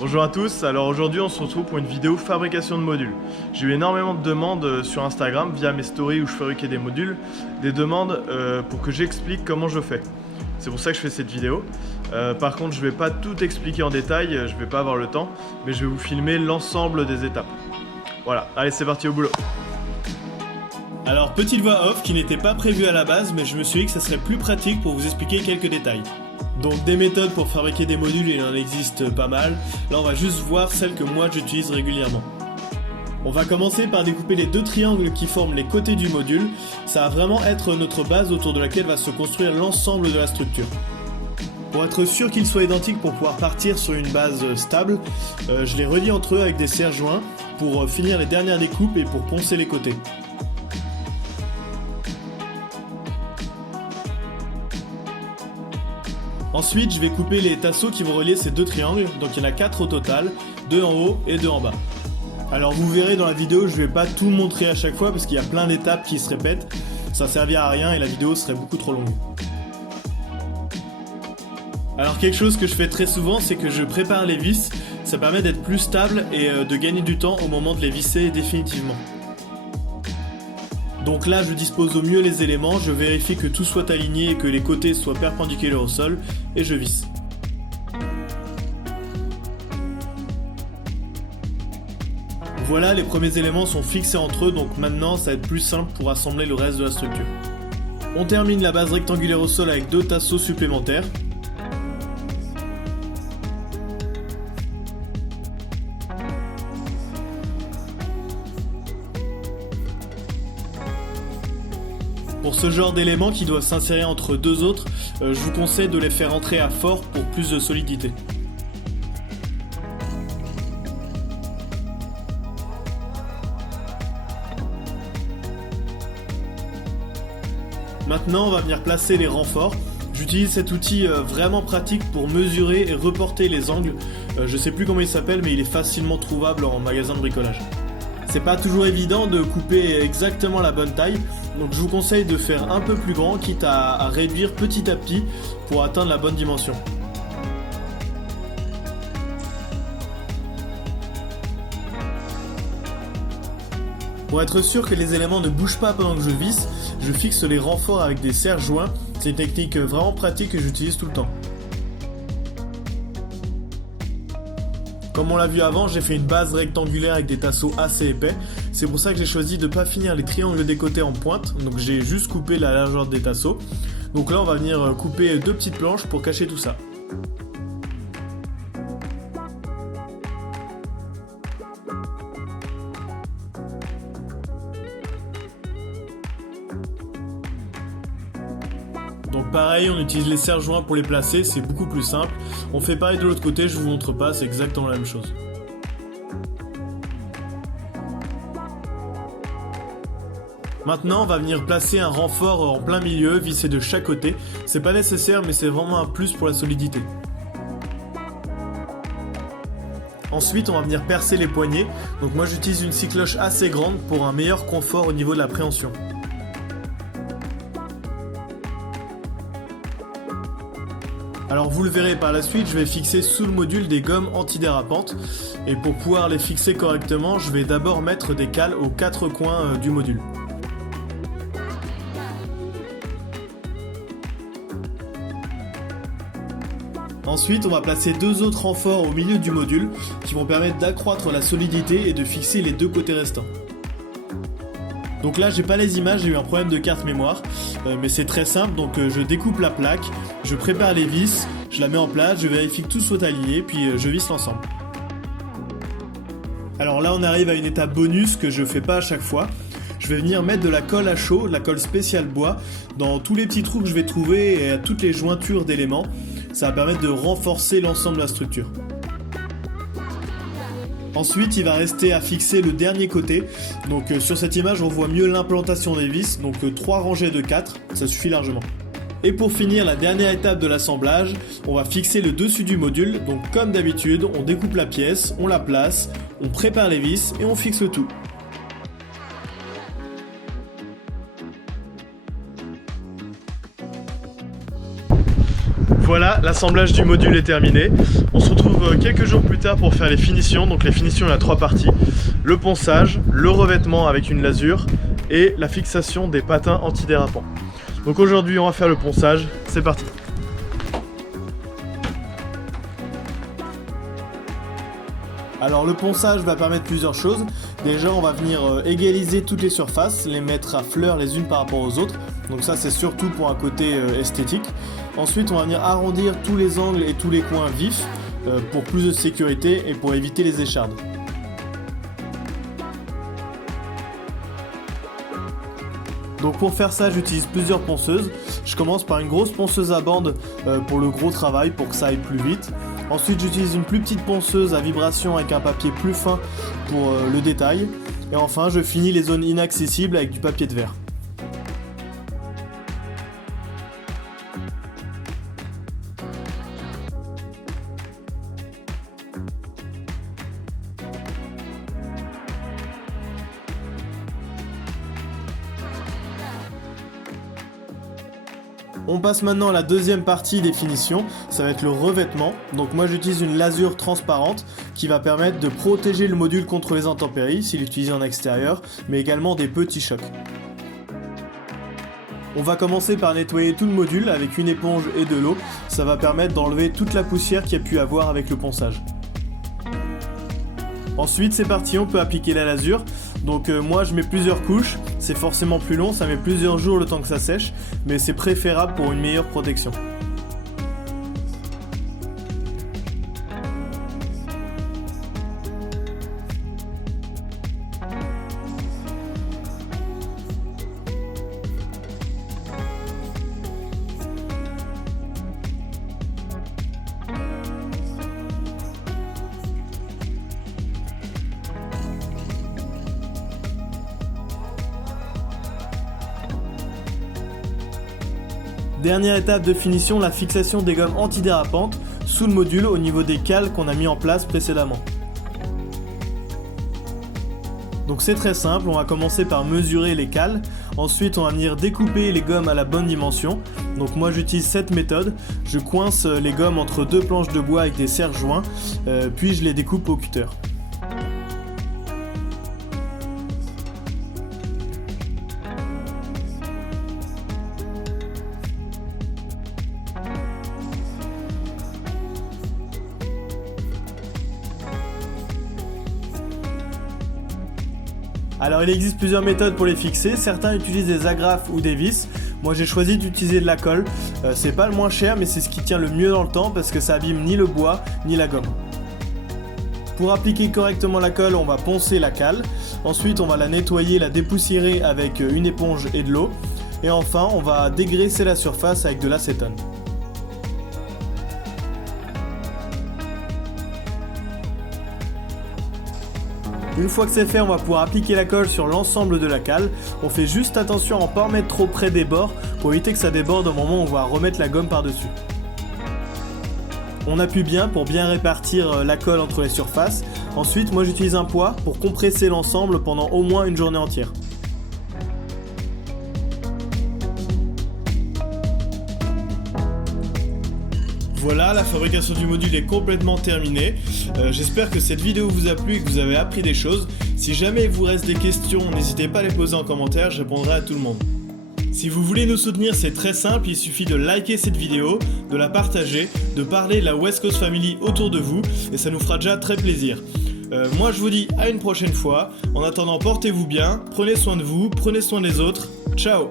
Bonjour à tous, alors aujourd'hui on se retrouve pour une vidéo fabrication de modules. J'ai eu énormément de demandes sur Instagram via mes stories où je fabriquais des modules, des demandes pour que j'explique comment je fais. C'est pour ça que je fais cette vidéo. Par contre je vais pas tout expliquer en détail, je vais pas avoir le temps, mais je vais vous filmer l'ensemble des étapes. Voilà, allez c'est parti au boulot. Alors petite voix off qui n'était pas prévue à la base, mais je me suis dit que ça serait plus pratique pour vous expliquer quelques détails. Donc des méthodes pour fabriquer des modules, il en existe pas mal. Là on va juste voir celles que moi j'utilise régulièrement. On va commencer par découper les deux triangles qui forment les côtés du module. Ça va vraiment être notre base autour de laquelle va se construire l'ensemble de la structure. Pour être sûr qu'ils soient identiques pour pouvoir partir sur une base stable, je les relie entre eux avec des serre-joints pour finir les dernières découpes et pour poncer les côtés. Ensuite, je vais couper les tasseaux qui vont relier ces deux triangles, donc il y en a 4 au total, 2 en haut et 2 en bas. Alors vous verrez dans la vidéo, je vais pas tout montrer à chaque fois parce qu'il y a plein d'étapes qui se répètent, ça servira à rien et la vidéo serait beaucoup trop longue. Alors quelque chose que je fais très souvent, c'est que je prépare les vis, ça permet d'être plus stable et de gagner du temps au moment de les visser définitivement. Donc là je dispose au mieux les éléments, je vérifie que tout soit aligné et que les côtés soient perpendiculaires au sol et je visse. Voilà, les premiers éléments sont fixés entre eux, donc maintenant ça va être plus simple pour assembler le reste de la structure. On termine la base rectangulaire au sol avec 2 tasseaux supplémentaires. Pour ce genre d'éléments qui doivent s'insérer entre deux autres, je vous conseille de les faire entrer à fort pour plus de solidité. Maintenant, on va venir placer les renforts. J'utilise cet outil vraiment pratique pour mesurer et reporter les angles. Je sais plus comment il s'appelle, mais il est facilement trouvable en magasin de bricolage. C'est pas toujours évident de couper exactement la bonne taille, donc je vous conseille de faire un peu plus grand, quitte à réduire petit à petit pour atteindre la bonne dimension. Pour être sûr que les éléments ne bougent pas pendant que je visse, je fixe les renforts avec des serre-joints. C'est une technique vraiment pratique que j'utilise tout le temps. Comme on l'a vu avant, j'ai fait une base rectangulaire avec des tasseaux assez épais. C'est pour ça que j'ai choisi de ne pas finir les triangles des côtés en pointe. Donc j'ai juste coupé la largeur des tasseaux. Donc là on va venir couper 2 petites planches pour cacher tout ça. Donc pareil, on utilise les serre-joints pour les placer, c'est beaucoup plus simple. On fait pareil de l'autre côté, je vous montre pas, c'est exactement la même chose. Maintenant, on va venir placer un renfort en plein milieu, vissé de chaque côté. C'est pas nécessaire, mais c'est vraiment un plus pour la solidité. Ensuite, on va venir percer les poignées. Donc moi, j'utilise une scie cloche assez grande pour un meilleur confort au niveau de la préhension. Alors vous le verrez par la suite, je vais fixer sous le module des gommes antidérapantes. Et pour pouvoir les fixer correctement, je vais d'abord mettre des cales aux 4 coins du module. Ensuite, on va placer 2 autres renforts au milieu du module qui vont permettre d'accroître la solidité et de fixer les 2 côtés restants. Donc là j'ai pas les images, j'ai eu un problème de carte mémoire, mais c'est très simple, donc je découpe la plaque, je prépare les vis, je la mets en place, je vérifie que tout soit aligné, puis je visse l'ensemble. Alors là on arrive à une étape bonus que je fais pas à chaque fois. Je vais venir mettre de la colle à chaud, de la colle spéciale bois, dans tous les petits trous que je vais trouver et à toutes les jointures d'éléments. Ça va permettre de renforcer l'ensemble de la structure. Ensuite, il va rester à fixer le dernier côté. Donc sur cette image, on voit mieux l'implantation des vis. Donc 3 rangées de 4, ça suffit largement. Et pour finir, la dernière étape de l'assemblage, on va fixer le dessus du module. Donc comme d'habitude, on découpe la pièce, on la place, on prépare les vis et on fixe le tout. Voilà, l'assemblage du module est terminé. On se retrouve quelques jours plus tard pour faire les finitions. Donc les finitions, il y a 3 parties. Le ponçage, le revêtement avec une lasure et la fixation des patins antidérapants. Donc aujourd'hui, on va faire le ponçage. C'est parti. Alors le ponçage va permettre plusieurs choses. Déjà on va venir égaliser toutes les surfaces, les mettre à fleur les unes par rapport aux autres. Donc ça c'est surtout pour un côté esthétique. Ensuite on va venir arrondir tous les angles et tous les coins vifs pour plus de sécurité et pour éviter les échardes. Donc pour faire ça j'utilise plusieurs ponceuses. Je commence par une grosse ponceuse à bande pour le gros travail, pour que ça aille plus vite. Ensuite j'utilise une plus petite ponceuse à vibration avec un papier plus fin pour le détail. Et enfin je finis les zones inaccessibles avec du papier de verre. On passe maintenant à la deuxième partie des finitions, ça va être le revêtement. Donc moi j'utilise une lasure transparente qui va permettre de protéger le module contre les intempéries s'il est utilisé en extérieur, mais également des petits chocs. On va commencer par nettoyer tout le module avec une éponge et de l'eau, ça va permettre d'enlever toute la poussière qu'il y a pu avoir avec le ponçage. Ensuite c'est parti, on peut appliquer la lasure. Donc moi je mets plusieurs couches, c'est forcément plus long, ça met plusieurs jours le temps que ça sèche, mais c'est préférable pour une meilleure protection. Dernière étape de finition, la fixation des gommes antidérapantes sous le module au niveau des cales qu'on a mis en place précédemment. Donc c'est très simple, on va commencer par mesurer les cales, ensuite on va venir découper les gommes à la bonne dimension. Donc moi j'utilise cette méthode, je coince les gommes entre 2 planches de bois avec des serre joints, puis je les découpe au cutter. Alors il existe plusieurs méthodes pour les fixer, certains utilisent des agrafes ou des vis, moi j'ai choisi d'utiliser de la colle, c'est pas le moins cher mais c'est ce qui tient le mieux dans le temps parce que ça abîme ni le bois ni la gomme. Pour appliquer correctement la colle on va poncer la cale, ensuite on va la nettoyer, la dépoussiérer avec une éponge et de l'eau, et enfin on va dégraisser la surface avec de l'acétone. Une fois que c'est fait, on va pouvoir appliquer la colle sur l'ensemble de la cale. On fait juste attention à ne pas en mettre trop près des bords pour éviter que ça déborde au moment où on va remettre la gomme par-dessus. On appuie bien pour bien répartir la colle entre les surfaces. Ensuite, moi j'utilise un poids pour compresser l'ensemble pendant au moins une journée entière. Voilà, la fabrication du module est complètement terminée. J'espère que cette vidéo vous a plu et que vous avez appris des choses. Si jamais il vous reste des questions, n'hésitez pas à les poser en commentaire, je répondrai à tout le monde. Si vous voulez nous soutenir, c'est très simple, il suffit de liker cette vidéo, de la partager, de parler de la West Coast Family autour de vous, et ça nous fera déjà très plaisir. Moi je vous dis à une prochaine fois, en attendant portez-vous bien, prenez soin de vous, prenez soin des autres, ciao!